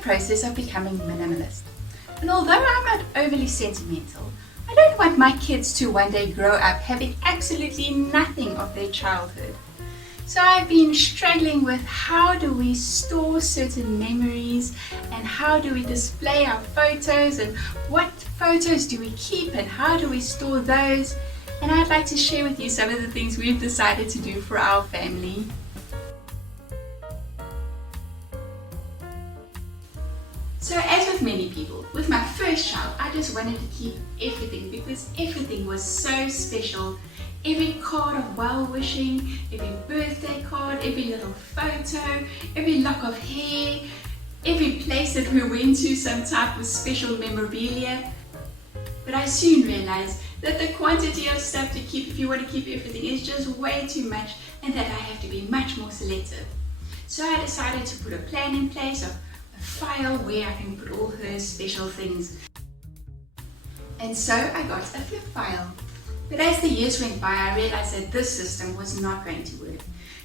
process of becoming minimalist. And although I'm not overly sentimental, I don't want my kids to one day grow up having absolutely nothing of their childhood. So I've been struggling with how do we store certain memories and how do we display our photos and what photos do we keep and how do we store those. And I'd like to share with you some of the things we've decided to do for our family. So as with many people, with my first child, I just wanted to keep everything because everything was so special. Every card of well-wishing, every birthday card, every little photo, every lock of hair, every place that we went to, some type of special memorabilia. But I soon realized that the quantity of stuff to keep if you want to keep everything is just way too much and that I have to be much more selective. So I decided to put a plan in place of a file where I can put all her special things. And so I got a flip file. But as the years went by, I realized that this system was not going to work.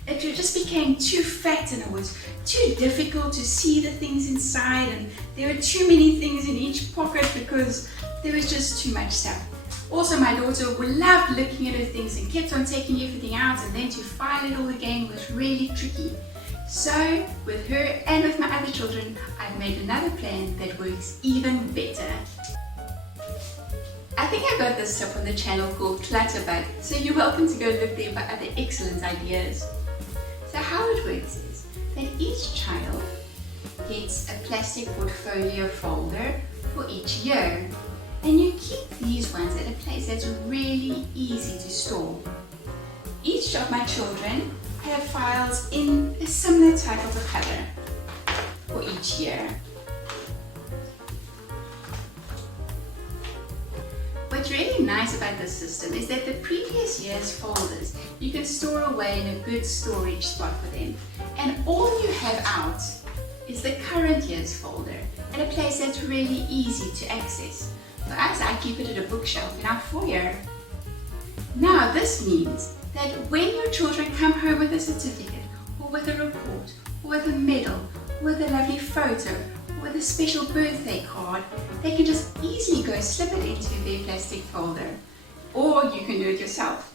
It just became too fat and it was too difficult to see the things inside, and there were too many things in each pocket because there was just too much stuff. Also, my daughter loved looking at her things and kept on taking everything out, and then to file it all again was really tricky. So with her and with my other children, I've made another plan that works even better. I think I got this stuff on the channel called Clutterbug, so you're welcome to go look there for other excellent ideas. So how it works is that each child gets a plastic portfolio folder for each year, and you keep these ones at a place that's really easy to store. Each of my children have files in a similar type of a color for each year. What's really nice about this system is that the previous year's folders you can store away in a good storage spot for them, and all you have out is the current year's folder at a place that's really easy to access. For us, I keep it at a bookshelf in our foyer. Now this means that when your children come home with a certificate or with a report or with a medal or with a lovely photo with a special birthday card, they can just easily go slip it into their plastic folder, or you can do it yourself.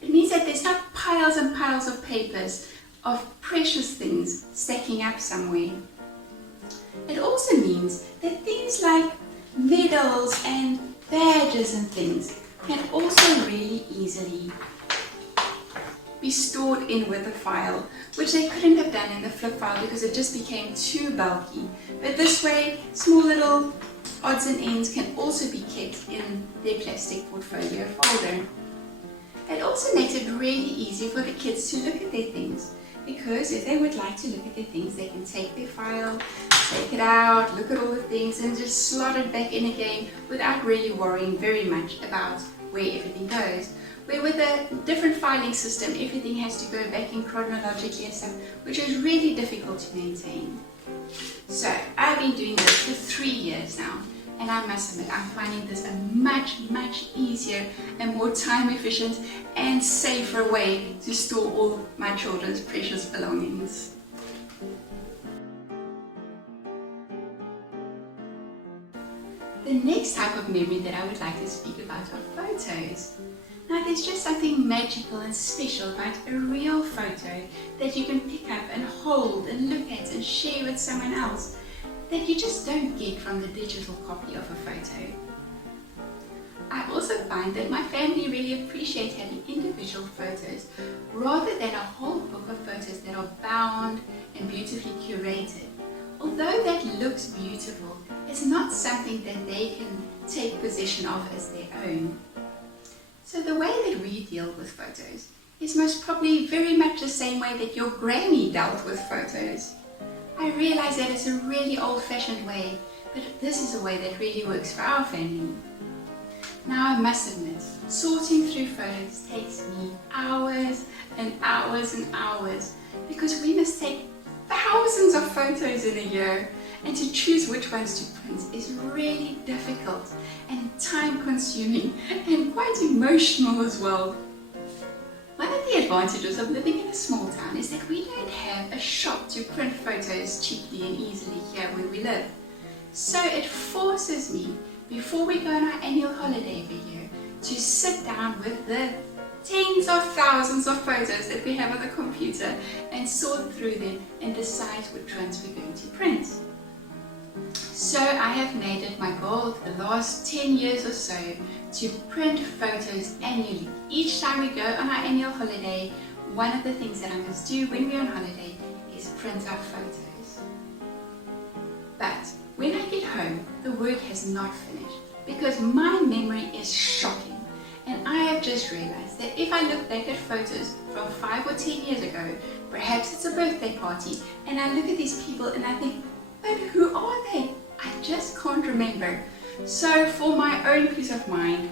It means that there's not piles and piles of papers of precious things stacking up somewhere. It also means that things like medals and badges and things can also really easily be stored in with a file, which they couldn't have done in the flip file because it just became too bulky. But this way, small little odds and ends can also be kept in their plastic portfolio folder. It also makes it really easy for the kids to look at their things, because if they would like to look at their things, they can take their file, take it out, look at all the things and just slot it back in again without really worrying very much about where everything goes. Where with a different filing system, everything has to go back in chronologically and stuff, which is really difficult to maintain. So I've been doing this for 3 years now, and I must admit I'm finding this a much easier and more time efficient and safer way to store all my children's precious belongings. The next type of memory that I would like to speak about are photos. Now there's just something magical and special about a real photo that you can pick up and hold and look at and share with someone else that you just don't get from the digital copy of a photo. I also find that my family really appreciate having individual photos rather than a whole book of photos that are bound and beautifully curated. Although that looks beautiful, it's not something that they can take possession of as their own. So the way that we deal with photos is most probably very much the same way that your granny dealt with photos. I realize that it's a really old-fashioned way, but this is a way that really works for our family. Now I must admit, sorting through photos takes me hours and hours and hours, because we must take thousands of photos in a year, and to choose which ones to print is really difficult and time consuming and quite emotional as well. One of the the advantages of living in a small town is that we don't have a shop to print photos cheaply and easily here where we live. So it forces me, before we go on our annual holiday every year, to sit down with the tens of thousands of photos that we have on the computer and sort through them and decide which ones we're going to print. So I have made it my goal for the last 10 years or so to print photos annually. Each time we go on our annual holiday, one of the things that I must do when we're on holiday is print out photos. But when I get home, the work has not finished because my memory is shocking. And I have just realized that if I look back at photos from 5 or 10 years ago, perhaps it's a birthday party, and I look at these people and I think, but who are they? I just can't remember. So for my own peace of mind,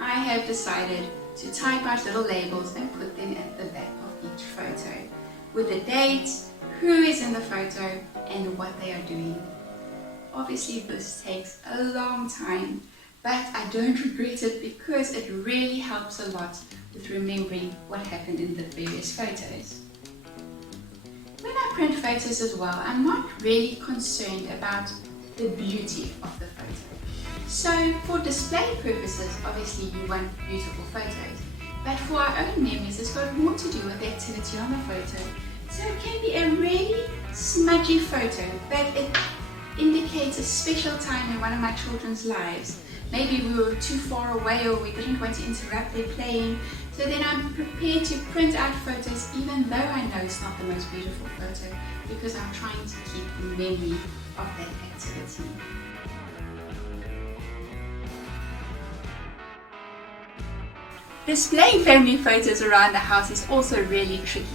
I have decided to type out little labels and put them at the back of each photo with the date, who is in the photo, and what they are doing. Obviously this takes a long time, but I don't regret it because it really helps a lot with remembering what happened in the various photos. When I print photos as well, I'm not really concerned about the beauty of the photo. So for display purposes, obviously you want beautiful photos, but for our own memories, it's got more to do with the activity on the photo. So it can be a really smudgy photo, but it indicates a special time in one of my children's lives. Maybe we were too far away or we didn't want to interrupt their playing. So then I'm prepared to print out photos even though I know it's not the most beautiful photo because I'm trying to keep the memory of that activity. Displaying family photos around the house is also really tricky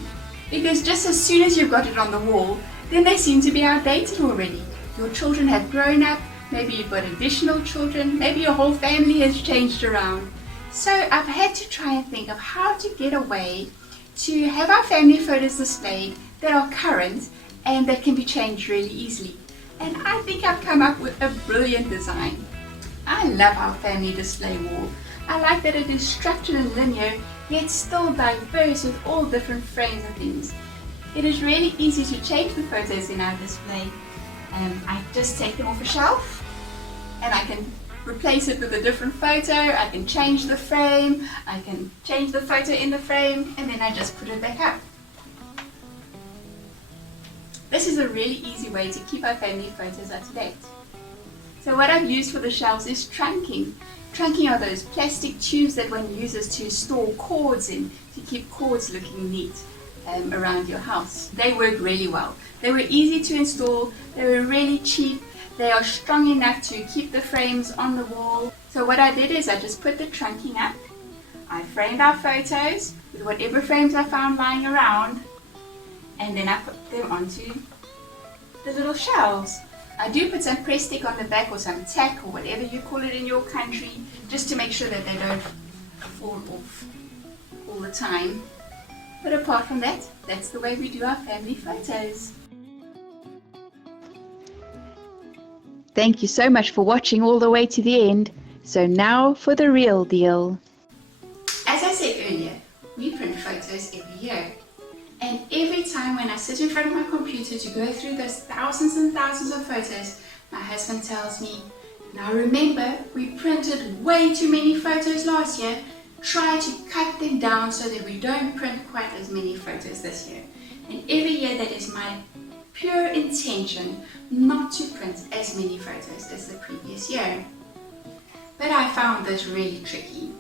because just as soon as you've got it on the wall, then they seem to be outdated already. Your children have grown up, maybe you've got additional children, maybe your whole family has changed around. So I've had to try and think of how to get a way to have our family photos displayed that are current and that can be changed really easily. And I think I've come up with a brilliant design. I love our family display wall. I like that it is structured and linear, yet still diverse with all different frames and things. It is really easy to change the photos in our display. I just take them off a shelf and I can replace it with a different photo. I can change the frame, I can change the photo in the frame, and then I just put it back up. This is a really easy way to keep our family photos up to date. So what I've used for the shelves is trunking. Trunking are those plastic tubes that one uses to store cords in, to keep cords looking neat around your house. They work really well. They were easy to install, they were really cheap, they are strong enough to keep the frames on the wall. So what I did is I just put the trunking up, I framed our photos with whatever frames I found lying around, and then I put them onto the little shelves. I do put some press stick on the back or some tack or whatever you call it in your country, just to make sure that they don't fall off all the time. But apart from that, that's the way we do our family photos. Thank you so much for watching all the way to the end. So now for the real deal. As I said earlier, we print photos every year. And every time when I sit in front of my computer to go through those thousands and thousands of photos, my husband tells me, now remember, we printed way too many photos last year. Try to cut them down so that we don't print quite as many photos this year. And every year that is my pure intention not to print as many photos as the previous year. But I found this really tricky,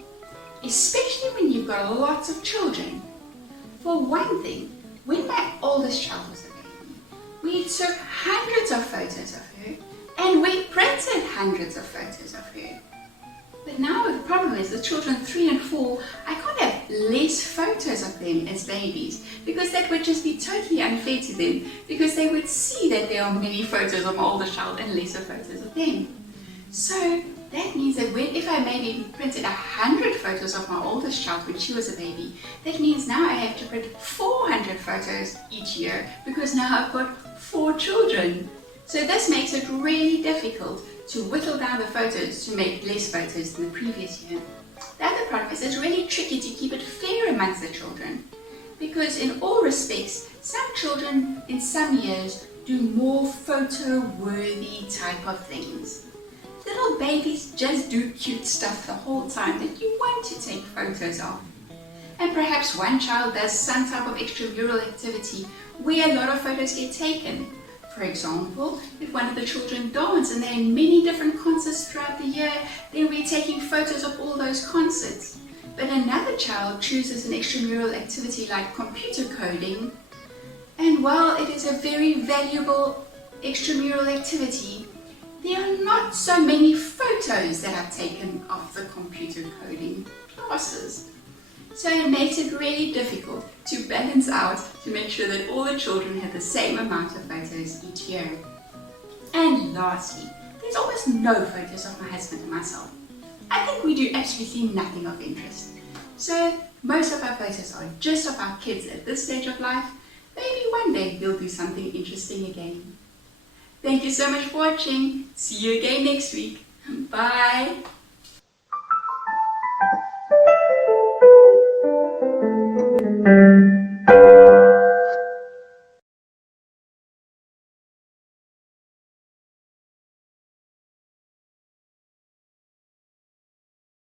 especially when you've got lots of children. For one thing, when my oldest child was a baby, we took hundreds of photos of her and we printed hundreds of photos of her. But now the problem is the children 3 and 4, I can't have less photos of them as babies because that would just be totally unfair to them because they would see that there are many photos of my oldest child and lesser photos of them. So that means that if I maybe printed 100 photos of my oldest child when she was a baby, that means now I have to print 400 photos each year because now I've got 4 children. So this makes it really difficult to whittle down the photos to make less photos than the previous year. The other problem is it's really tricky to keep it fair amongst the children. because in all respects, some children in some years do more photo-worthy type of things. Little babies just do cute stuff the whole time that you want to take photos of. And perhaps one child does some type of extramural activity where a lot of photos get taken. For example, if one of the children dance and they're in many different concerts throughout the year, then we're taking photos of all those concerts. But another child chooses an extramural activity like computer coding, and while it is a very valuable extramural activity, there are not so many photos that are taken of the computer coding classes. So it makes it really difficult to balance out to make sure that all the children have the same amount of photos each year. And lastly, there's almost no photos of my husband and myself. I think we do absolutely nothing of interest. So most of our photos are just of our kids at this stage of life. Maybe one day we'll do something interesting again. Thank you so much for watching. See you again next week. Bye.